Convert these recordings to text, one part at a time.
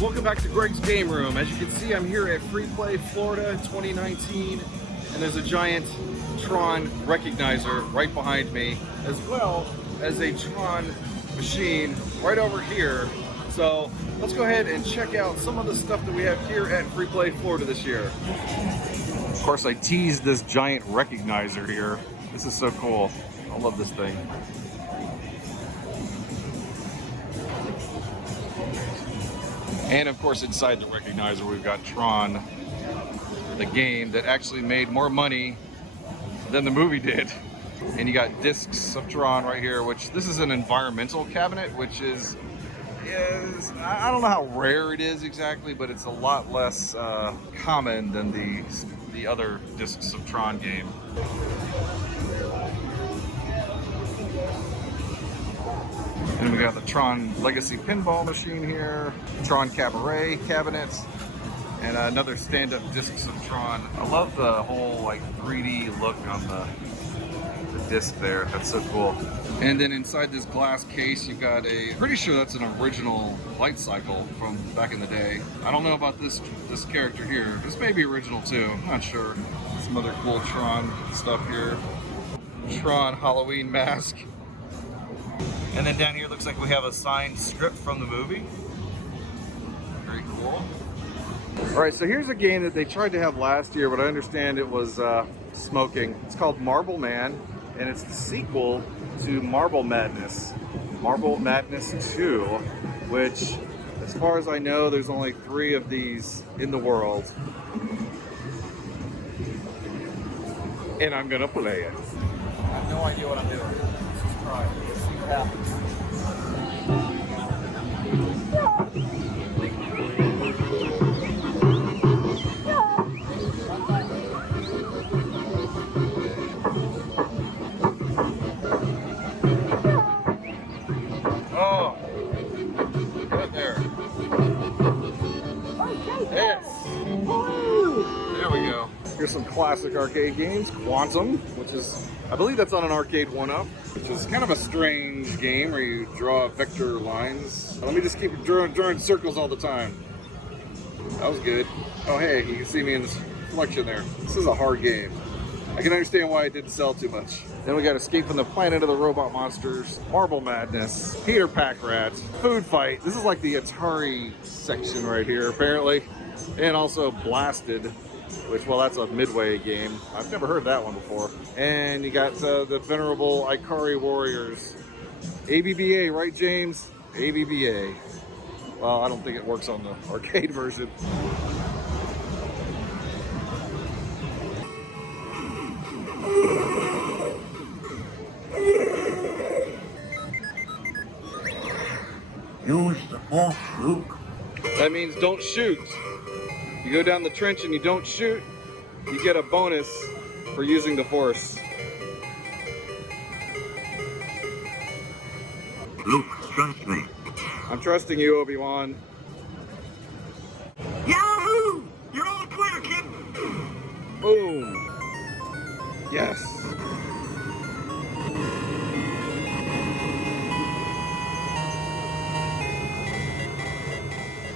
Welcome back to Greg's Game Room. As you can see, I'm here at Free Play Florida 2019, and there's a giant Tron recognizer right behind me, as well as a Tron machine right over here. So let's go ahead and check out some of the stuff that we have here at Free Play Florida this year. Of course, I teased this giant recognizer here. This is so cool. I love this thing. And of course, inside the recognizer, we've got Tron, the game that actually made more money than the movie did. And you got discs of Tron right here, which this is an environmental cabinet, which is I don't know how rare it is exactly, but it's a lot less common than the other discs of Tron game. And we got the Tron Legacy Pinball machine here, Tron Cabaret cabinets, and another stand-up discs of Tron. I love the whole like 3D look on the disc there. That's so cool. And then inside this glass case, you've got pretty sure that's an original light cycle from back in the day. I don't know about this character here. This may be original too, I'm not sure. Some other cool Tron stuff here. Tron Halloween mask. And then down here looks like we have a signed script from the movie. Very cool. All right, so here's a game that they tried to have last year, but I understand it was smoking. It's called Marble Man, and it's the sequel to Marble Madness. Marble Madness 2, which, as far as I know, there's only 3 of these in the world. And I'm gonna play it. I have no idea what I'm doing. Let's just try it. Let's see what happens. Oh, good there. Yes. There we go. Here's some classic arcade games. Quantum, which is, I believe that's on an arcade 1-up, which is kind of a strange game where you draw vector lines. Let me just keep drawing circles all the time. That was good. Oh hey, you can see me in this reflection there. This is a hard game. I can understand why it didn't sell too much. Then we got Escape from the Planet of the Robot Monsters, Marble Madness, Peter Pack Rats, Food Fight. This is like the Atari section right here, apparently. And also Blasted, which, well, that's a Midway game. I've never heard of that one before. And you got the venerable Apicary Warriors. ABBA, right, James? ABBA. Well, I don't think it works on the arcade version. Use the force, Luke. That means don't shoot. You go down the trench and you don't shoot, you get a bonus for using the force. Luke, trust me. I'm trusting you, Obi-Wan. Yahoo! You're all clear, kid. Boom. Yes.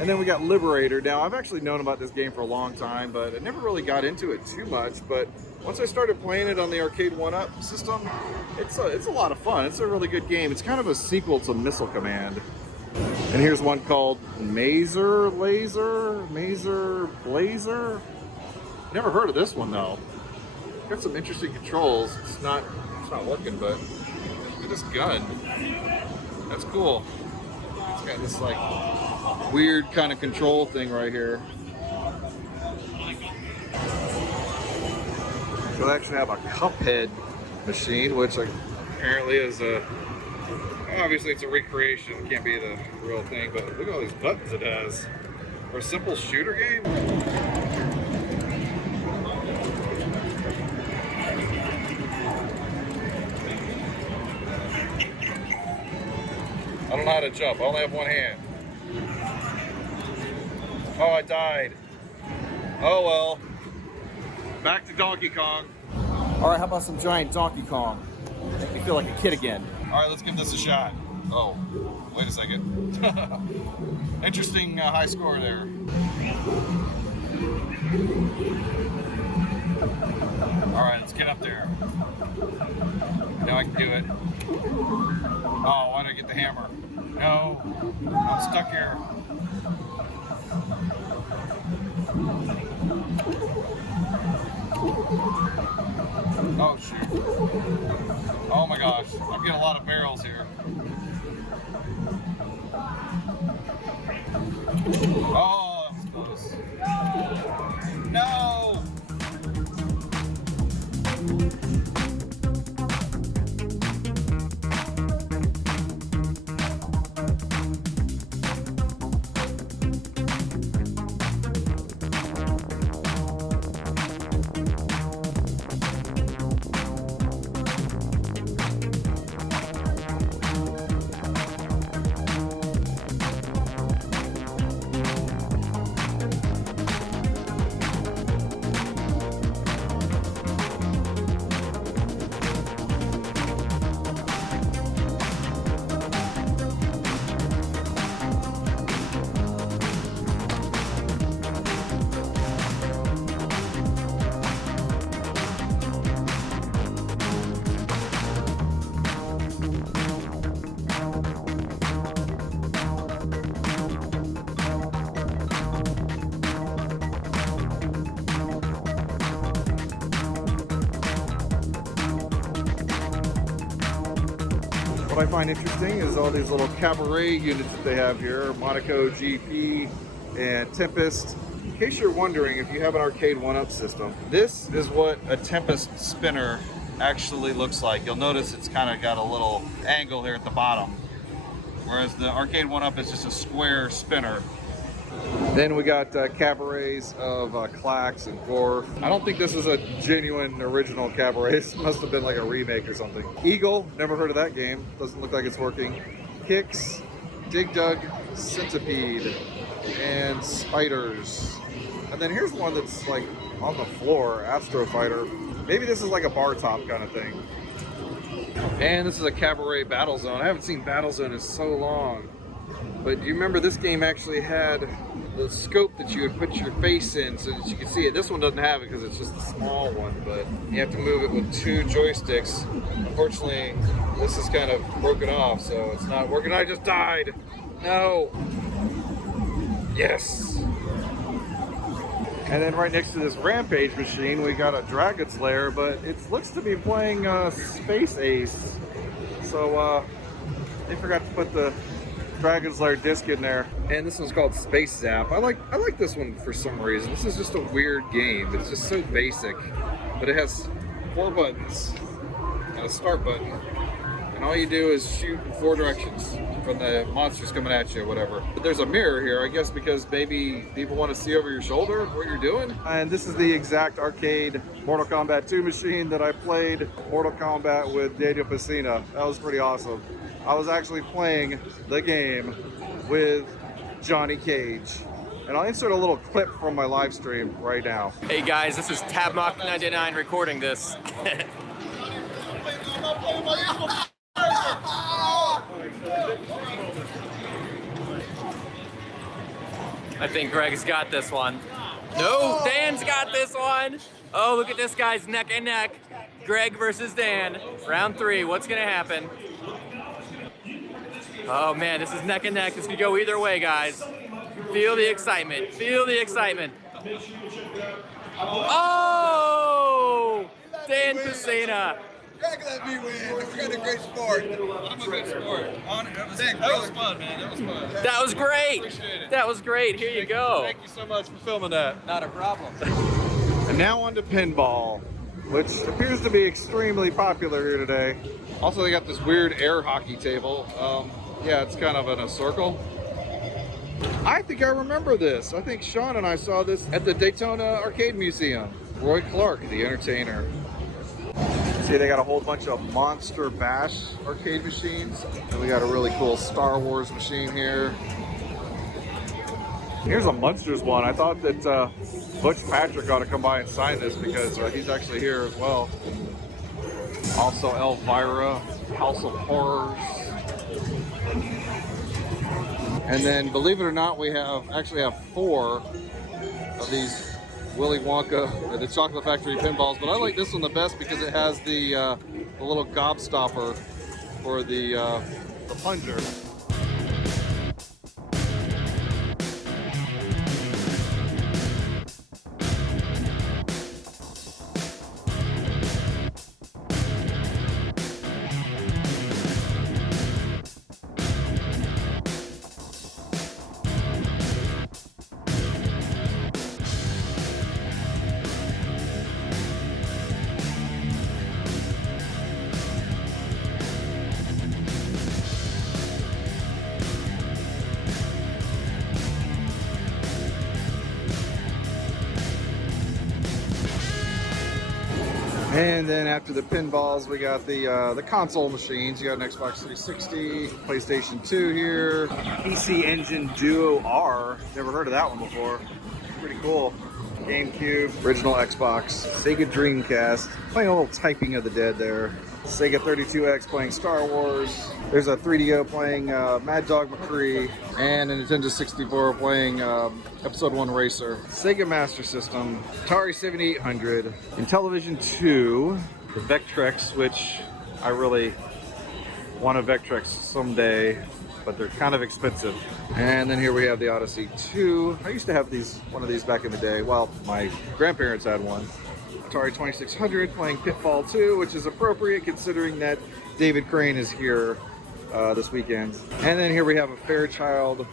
And then we got Liberator. Now, I've actually known about this game for a long time, but I never really got into it too much. But once I started playing it on the arcade 1-up system, it's a lot of fun. It's a really good game. It's kind of a sequel to Missile Command. And here's one called Mazer Blazer. Never heard of this one though. Got some interesting controls. It's not working, but look at this gun. That's cool. It's got this like weird kind of control thing right here. So they actually have a Cuphead machine, which apparently is obviously it's a recreation, can't be the real thing, but look at all these buttons it has. For a simple shooter game? I don't know how to jump, I only have one hand. Oh, I died. Oh well. Back to Donkey Kong. All right, how about some giant Donkey Kong? Make me feel like a kid again. All right, let's give this a shot. Oh, wait a second. Interesting high score there. All right, let's get up there. I know I can do it. Oh, why did I get the hammer? No, I'm stuck here. Oh, shoot. Oh my gosh, I'm getting a lot of barrels here. Oh, that was close. No! What I find interesting is all these little cabaret units that they have here, Monaco, GP, and Tempest. In case you're wondering, if you have an arcade 1-up system, this is what a Tempest spinner actually looks like. You'll notice it's kind of got a little angle here at the bottom, whereas the arcade 1-up is just a square spinner. Then we got cabarets of Clax and Gorf. I don't think this is a genuine original cabaret. This must have been like a remake or something. Eagle, never heard of that game. Doesn't look like it's working. Kicks, Dig Dug, Centipede, and Spiders. And then here's one that's like on the floor, Astro Fighter. Maybe this is like a bar top kind of thing. And this is a cabaret Battle Zone. I haven't seen Battle Zone in so long. But do you remember this game actually had the scope that you would put your face in so that you could see it? This one doesn't have it because it's just a small one, but you have to move it with 2 joysticks. Unfortunately, this is kind of broken off, so it's not working. I just died. No. Yes. And then right next to this Rampage machine, we got a Dragon's Lair, but it looks to be playing Space Ace. So they forgot to put the Dragon's Lair disc in there. And this one's called Space Zap. I like this one for some reason. This is just a weird game. It's just so basic. But it has 4 buttons and a start button. And all you do is shoot in 4 directions from the monsters coming at you or whatever. But there's a mirror here, I guess because maybe people want to see over your shoulder what you're doing. And this is the exact arcade Mortal Kombat 2 machine that I played Mortal Kombat with Daniel Pesina. That was pretty awesome. I was actually playing the game with Johnny Cage. And I'll insert a little clip from my live stream right now. Hey guys, this is Tabmock99 recording this. I think Greg's got this one. No, Dan's got this one. Oh, look at this guy's neck and neck. Greg versus Dan. Round 3, what's gonna happen? Oh man, this is neck and neck. This could go either way, guys. Feel the excitement. Feel the excitement. Oh! Dan Pesina. Greg let me win. We got a great sport. I'm a good sport. That was fun, man. That was fun. That was great. Appreciate it. That was great. Here you go. Thank you so much for filming that. Not a problem. And now on to pinball, which appears to be extremely popular here today. Also, they got this weird air hockey table. Yeah, it's kind of in a circle. I think I remember this. I think Sean and I saw this at the Daytona Arcade Museum. Roy Clark, the entertainer. See, they got a whole bunch of Monster Bash arcade machines. And we got a really cool Star Wars machine here. Here's a Munsters one. I thought that Butch Patrick ought to come by and sign this because he's actually here as well. Also Elvira, House of Horrors. And then, believe it or not, we actually have 4 of these Willy Wonka or the Chocolate Factory pinballs. But I like this one the best because it has the little gobstopper for the plunger. And then after the pinballs, we got the console machines. You got an Xbox 360, PlayStation 2 here, PC Engine Duo R. Never heard of that one before. Pretty cool. GameCube, original Xbox, Sega Dreamcast. Playing a little Typing of the Dead there. Sega 32X playing Star Wars. There's a 3DO playing Mad Dog McCree, and a Nintendo 64 playing Episode 1 Racer. Sega Master System, Atari 7800, Intellivision 2, the Vectrex, which I really want a Vectrex someday, but they're kind of expensive. And then here we have the Odyssey 2. I used to have one of these back in the day. Well, my grandparents had one. Atari 2600 playing Pitfall 2, which is appropriate considering that David Crane is here this weekend. And then here we have a Fairchild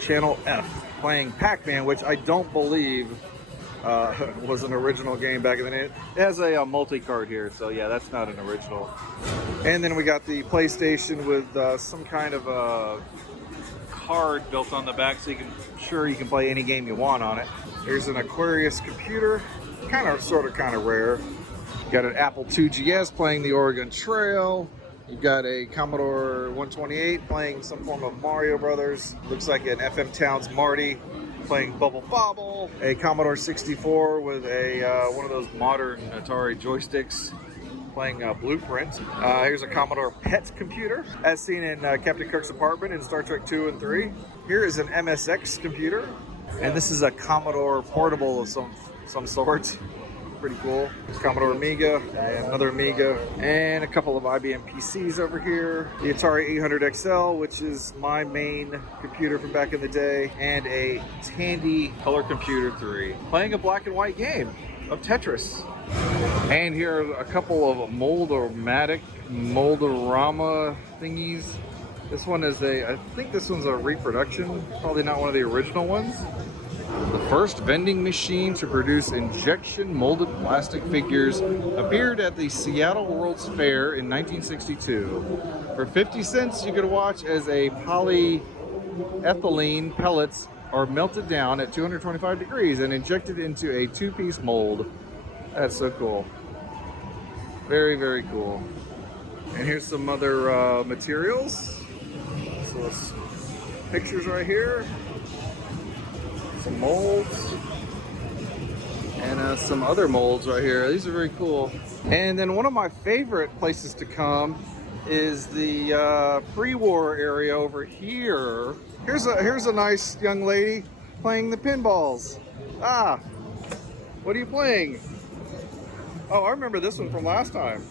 Channel F playing Pac-Man, which I don't believe was an original game back in the day. It has a multi-card here, so yeah, that's not an original. And then we got the PlayStation with some kind of a card built on the back, so you can play any game you want on it. Here's an Aquarius computer. Kind of rare. You got an Apple IIgs playing the Oregon Trail. You've got a Commodore 128 playing some form of Mario Brothers. Looks like an FM Towns Marty playing Bubble Bobble. A Commodore 64 with a one of those modern Atari joysticks playing Blueprint. Here's a Commodore PET computer, as seen in Captain Kirk's apartment in Star Trek 2 and 3. Here is an MSX computer, and this is a Commodore portable of some sort. Pretty cool. Commodore Amiga, and another Amiga, and a couple of IBM PCs over here. The Atari 800 XL, which is my main computer from back in the day, and a Tandy Color Computer 3, playing a black and white game of Tetris. And here are a couple of Mold-a-Matic, Mold-a-Rama thingies. This one is I think this one's a reproduction, probably not one of the original ones. The first vending machine to produce injection molded plastic figures appeared at the Seattle World's Fair in 1962. For 50 cents, you could watch as a polyethylene pellets are melted down at 225 degrees and injected into a 2-piece mold. That's so cool. Very, very cool. And here's some other materials. So let's pictures right here. Some molds and some other molds right here. These are very cool. And then one of my favorite places to come is the pre-war area over here. Here's a nice young lady playing the pinballs. What are you playing? Oh, I remember this one from last time.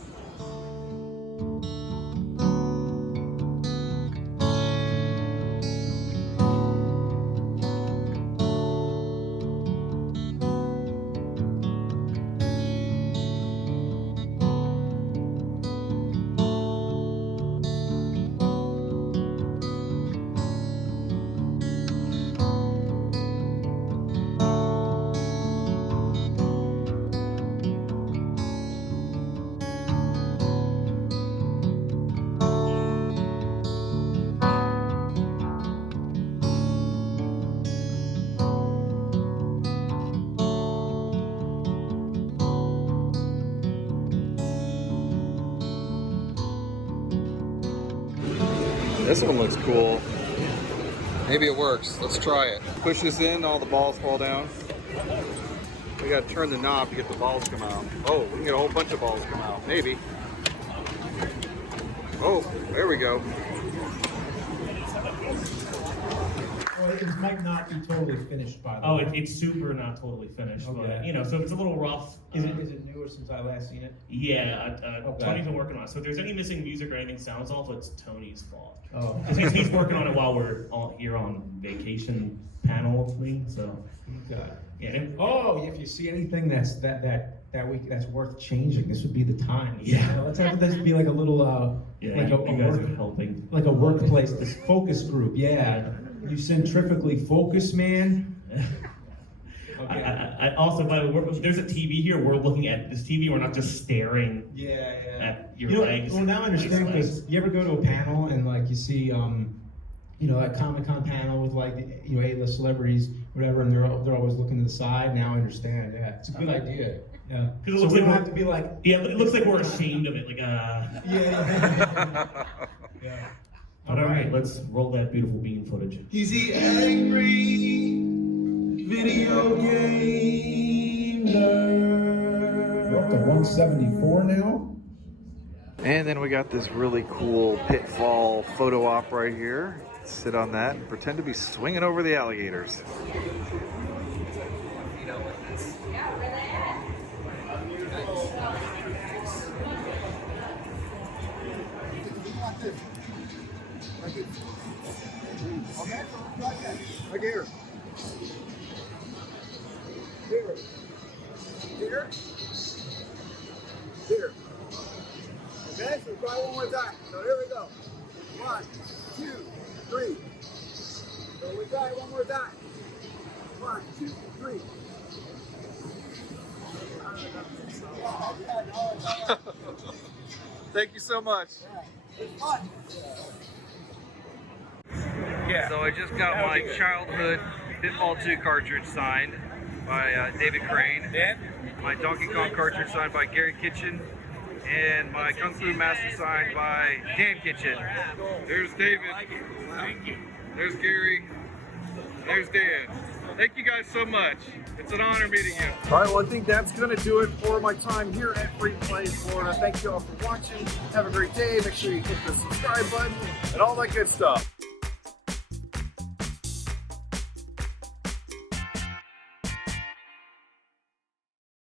This one looks cool. Maybe it works. Let's try it. Push this in, all the balls fall down. We gotta turn the knob to get the balls to come out. Oh, we can get a whole bunch of balls to come out. Maybe. Oh, there we go. it might not be totally finished by the Oh, way. it's super not totally finished, Okay. but you know, so if it's a little rough. Is it newer since I last seen it? Yeah, Okay. Tony's been working on it. So if there's any missing music or anything sounds off, it's Tony's fault. Oh. Because he's working on it while we're all here on vacation panel-ing, so. Okay. Yeah, and- Oh, if you see anything that's that's worth changing, this would be the time. Yeah. You know, let's have this be like a little yeah, like you a guys work, are helping. like a workplace, this focus group. Yeah. You centrifugally focus, man. Okay. I also, by the way, there's a TV here. We're looking at this TV. We're not just staring Yeah. at your You know, legs. well, now I understand Legs. because you ever go to a panel and like you see, you know, a Comic-Con panel with like, you know, A-list celebrities, whatever, and they're always looking to the side. Now I understand. Yeah, it's a good idea. Yeah. Because it So looks we like don't we're- have to be like. Yeah, it looks like we're ashamed of it. Like, Yeah. Yeah. But all right, let's roll that beautiful bean footage. He's the angry video game nerd. We're up to 174 now. And then we got this really cool pitfall photo op right here. Sit on that and pretend to be swinging over the alligators. Like here. Here. Here. Here. Okay, so try one more time. So here we go. 1, 2, 3. So we try it one more time. 1, 2, 3. Thank you so much. It's fun. So I just got my childhood Pinball 2 cartridge signed by David Crane. My Donkey Kong cartridge signed by Garry Kitchen. And my Kung Fu Master signed by Dan Kitchen. There's David. There's Gary. There's Dan. Thank you guys so much. It's an honor meeting you. All right, well, I think that's going to do it for my time here at Free Play Florida. Thank you all for watching. Have a great day. Make sure you hit the subscribe button and all that good stuff.